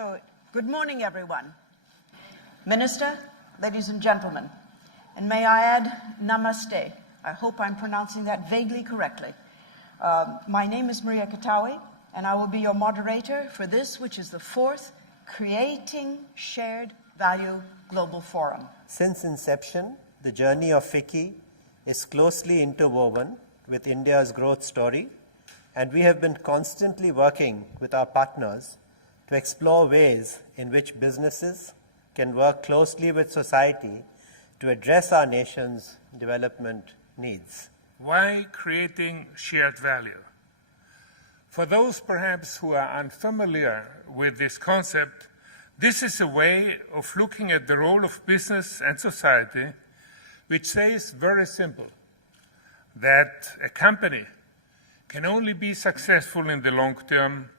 So, good morning, everyone. Minister, ladies and gentlemen, and may I add, namaste. I hope I'm pronouncing that vaguely correctly. My name is Maria Katawi, and I will be your moderator for this, which is the fourth Creating Shared Value Global Forum. Since inception, the journey of FICCI is closely interwoven with India's growth story, and we have been constantly working with our partners to explore ways in which businesses can work closely with society to address our nation's development needs. Why creating shared value? For those perhaps who are unfamiliar with this concept, this is a way of looking at the role of business and society, which says very simple, that a company can only be successful in the long term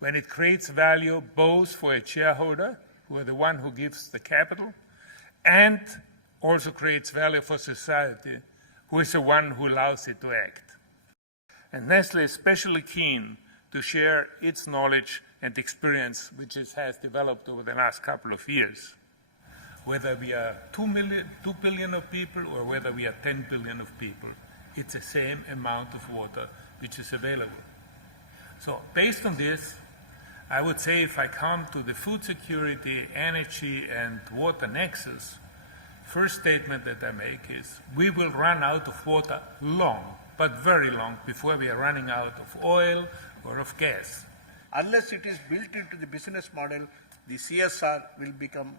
when it creates value both for its shareholder, who are the one who gives the capital, and also creates value for society, who is the one who allows it to act. And Nestlé is especially keen to share its knowledge and experience, which it has developed over the last couple of years. Whether we are 2 billion of people or whether we are 10 billion of people, it's the same amount of water which is available. So based on this, I would say if I come to the food security, energy and water nexus, first statement that I make is we will run out of water long, but very long, before we are running out of oil or of gas. Unless it is built into the business model, the CSR will become,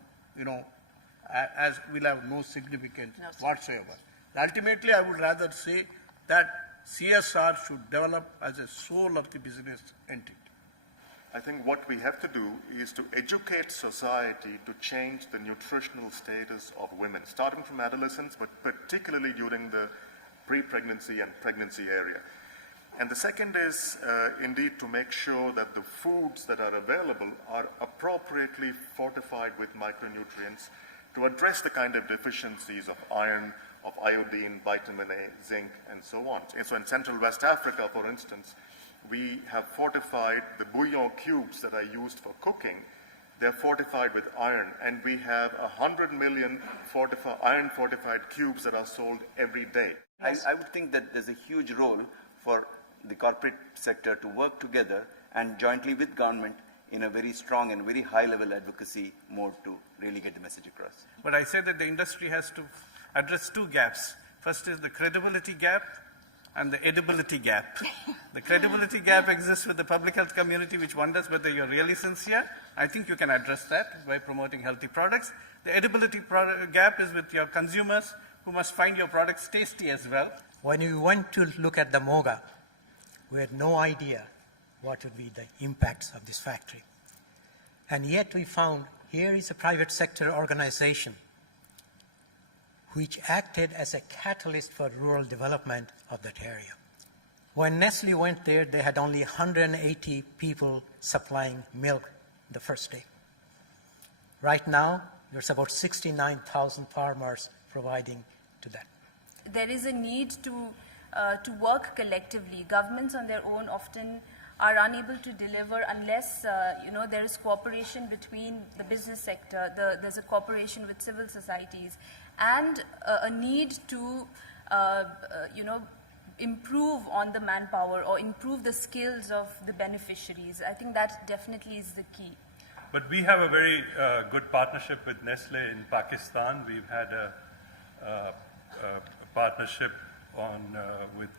as will have no significance whatsoever. Ultimately, I would rather say that CSR should develop as a soul of the business entity. I think what we have to do is to educate society to change the nutritional status of women, starting from adolescence, but particularly during the pre-pregnancy and pregnancy area. And the second is indeed to make sure that the foods that are available are appropriately fortified with micronutrients to address the kind of deficiencies of iron, of iodine, vitamin A, zinc, and so on. And so in Central West Africa, for instance, we have fortified the bouillon cubes that are used for cooking. They're fortified with iron, and we have 100 million iron-fortified cubes that are sold every day. I would think that there's a huge role for the corporate sector to work together and jointly with government in a very strong and very high-level advocacy mode to really get the message across. But I say that the industry has to address two gaps. First is the credibility gap and the edibility gap. The credibility gap exists with the public health community, which wonders whether you're really sincere. I think you can address that by promoting healthy products. The edibility gap is with your consumers, who must find your products tasty as well. When we went to look at the MOGA, we had no idea what would be the impacts of this factory. And yet we found here is a private sector organization which acted as a catalyst for rural development of that area. When Nestlé went there, they had only 180 people supplying milk the first day. Right now, there's about 69,000 farmers providing to that. There is a need to work collectively. Governments on their own often are unable to deliver unless there is cooperation between the business sector, there's a cooperation with civil societies, and a need to improve on the manpower or improve the skills of the beneficiaries. I think that definitely is the key. But we have a very good partnership with Nestlé in Pakistan. We've had a partnership with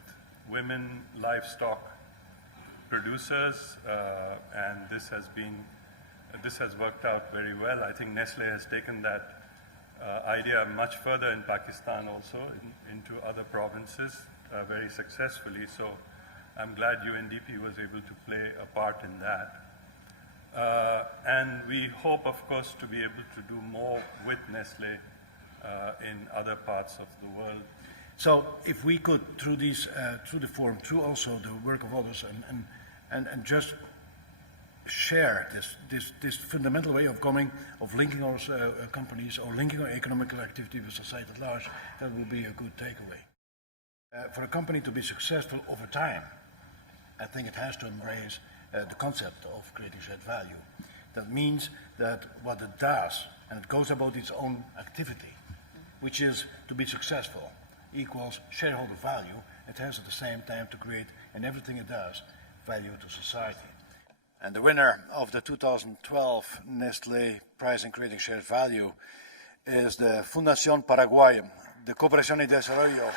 women livestock producers, and this has worked out very well. I think Nestlé has taken that idea much further in Pakistan also, into other provinces very successfully. So I'm glad UNDP was able to play a part in that. And we hope, of course, to be able to do more with Nestlé in other parts of the world. So if we could, through the forum, through also the work of others, and just share this fundamental way of linking our companies or linking our economical activity with society at large, that would be a good takeaway. For a company to be successful over time, I think it has to embrace the concept of creating shared value. That means that what it does, and it goes about its own activity, which is to be successful, equals shareholder value. It has at the same time to create, in everything it does, value to society. And the winner of the 2012 Nestlé Prize in Creating Shared Value is the Fundación Paraguay de Cooperación y Desarrollo